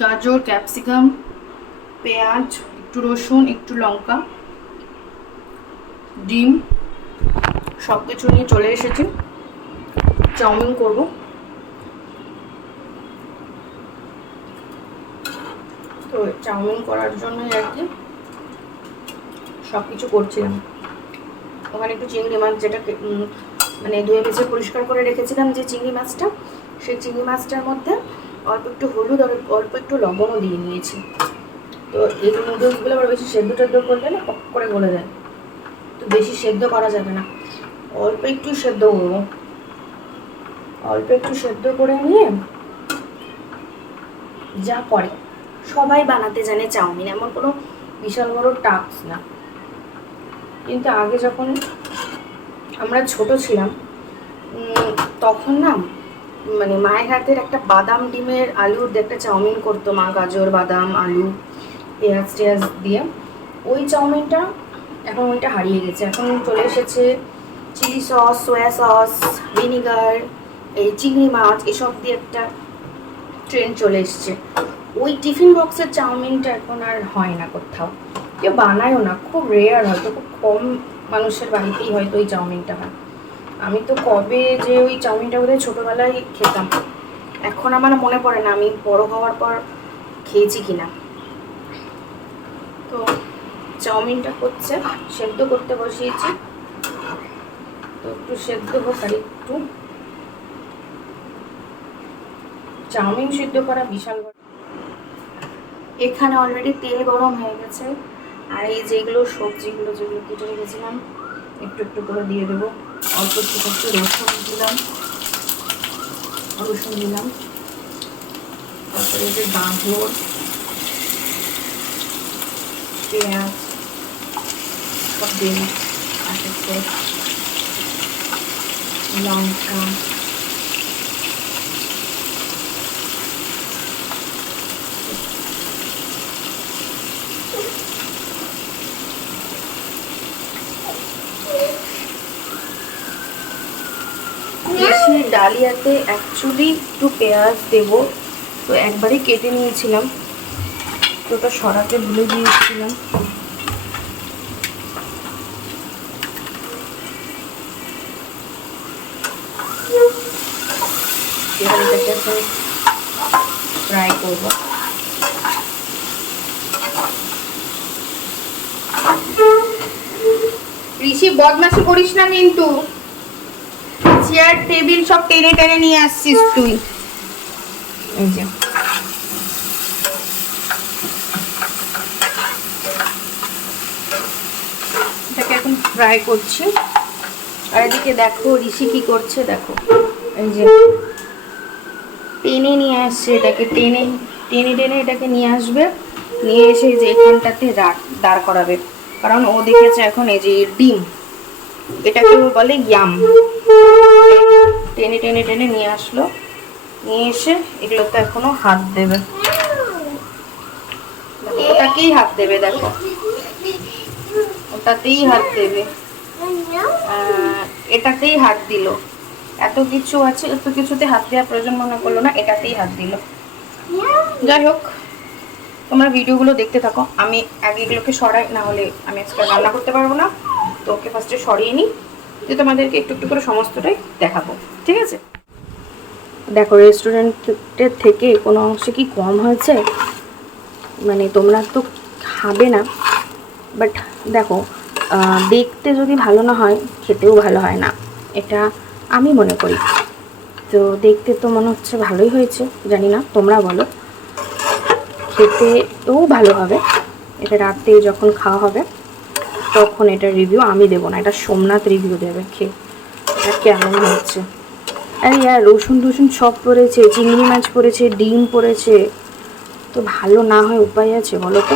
গাজর, ক্যাপসিকাম, পেঁয়াজ, একটু রসুন, একটু লঙ্কা, ডিম সব কিছু নিয়ে চলে এসেছি। চাউমিন করব। তো চাউমিন করার জন্যই আর কি সব কিছু করছিলাম। ওখানে একটু চিংড়ি মাছ, যেটা মানে ধুয়ে ভেজে পরিষ্কার করে রেখেছিলাম, যে চিংড়ি মাছটা, সেই চিংড়ি মাছটার মধ্যে অল্প একটু হলুদ আর অল্প একটু লবণও দিয়ে নিয়েছি। তো এই নুডলসগুলো আবার বেশি সেদ্ধ টেদ্ধ করলে না পক করে গলে যায়, তো বেশি সেদ্ধ করা যাবে না, অল্প একটু সেদ্ধ করবো। অল্প একটু সেদ্ধ করে নিয়ে যা করে, সবাই বানাতে জানে চাউমিন, এমন কোনো বিশাল বড় টাস্ক না। কিন্তু আগে যখন আমরা ছোট ছিলাম তখন না, মানে মায়ের হাতের একটা বাদাম ডিমের আলুর একটা চাউমিন করতো মা, গাজর বাদাম আলু পেঁয়াজ টেয়াজ দিয়ে, ওই চাউমিনটা এখন ওইটা হারিয়ে গেছে। এখন চলে এসেছে chilli sauce, soy sauce, vinegar, এই চিংড়ি মাছ, এসব দিয়ে একটা ট্রেন্ড চলে এসছে। ওই টিফিন বক্সের চাউমিনটা এখন আর হয় না কোথাও, কেউ বানায়ও না, খুব রেয়ার, হয়তো খুব কম মানুষের বাড়িতেই হয়তো ওই চাউমিনটা হয়। আমি তো কবে যে ওই চাউমিনটা বোধহয় ছোটোবেলায় খেতাম, এখন আমার মনে পড়ে না আমি বড় হওয়ার পর খেয়েছি কিনা। তো চাউমিনটা হচ্ছে, সেদ্ধ করতে বসিয়েছি, তো একটু সেদ্ধ হোক। আর একটু চাউমিন সিদ্ধ করা বিশাল বড়। এখানে অলরেডি তেল গরম হয়ে গেছে, আর এই যেগুলো সবজিগুলো যেগুলো কেটে রেখেছিলাম একটু একটু করে দিয়ে দেবো। অল্প একটু একটু রসুন দিলাম, তারপরে যে গাজর, পেঁয়াজ সব দিলাম, তারপরে লঙ্কা, ডালিয়াতে অ্যাকচুয়ালি একটু পেঁয়াজ দেবো, তো একবারই কেটে নিয়েছিলাম, তো ওটা সরাতে ভুলে গিয়েছিলাম। এটাকে ফ্রাই করবো। ঋষি বদমাশি করিস না কিন্তু, চেয়ার টেবিল সব টেনে টেনে নিয়ে আসছিস তুই। এই যে এটাকে এখন ফ্রাই করছি। আর এদিকে দেখো ঋষি কি করছে, দেখো এই যে টেনে নিয়ে আসছে, এটাকে টেনে টেনে টেনে এটাকে নিয়ে আসবে, নিয়ে এসে যে এখানটাতে দাঁড় করাবে, কারণ ও দেখেছে এখন এই যে ডিম, এটাকে বলে ইয়াম। টেনে টেনে টেনে নিয়ে আসলো, নিয়ে এসে এগুলোতে এখনো হাত দেবে, ওটাকেই হাত দেবে, দেখো ওটাতেই হাত দেবে, এটাতেই হাত দিল। এত কিছু আছে, এত কিছুতে হাত দেওয়ার প্রয়োজন মনে করলো না, এটাতেই হাত দিল। যাই হোক, তোমরা ভিডিওগুলো দেখতে থাকো, আমি আগে এগুলোকে সরাই, না হলে আমি আজকে রান্না করতে পারবো না। তো ওকে ফার্স্টে সরিয়ে নিই, যে তোমাদেরকে একটু একটু করে সমস্তটাই দেখাবো, ঠিক আছে? দেখো রেস্টুরেন্টের থেকে কোনো অংশে কি কম হয়েছে, মানে তোমরা তো খাবে না, বাট দেখো দেখতে যদি ভালো না হয় খেতেও ভালো হয় না, এটা আমি মনে করি। তো দেখতে তো মনে হচ্ছে ভালোই হয়েছে, জানি না তোমরা বলো, খেতেও ভালো হবে। এটা রাতে যখন খাওয়া হবে তখন এটার রিভিউ আমি দেবো না, এটা সোমনাথ রিভিউ দেবে খেয়ে এটা কেমন হচ্ছে। আরে ইয়ার রসুন টসুন সব পড়েছে, চিংড়ি মাছ পড়েছে, ডিম পড়েছে, তো ভালো না হয় উপায় আছে বলো তো?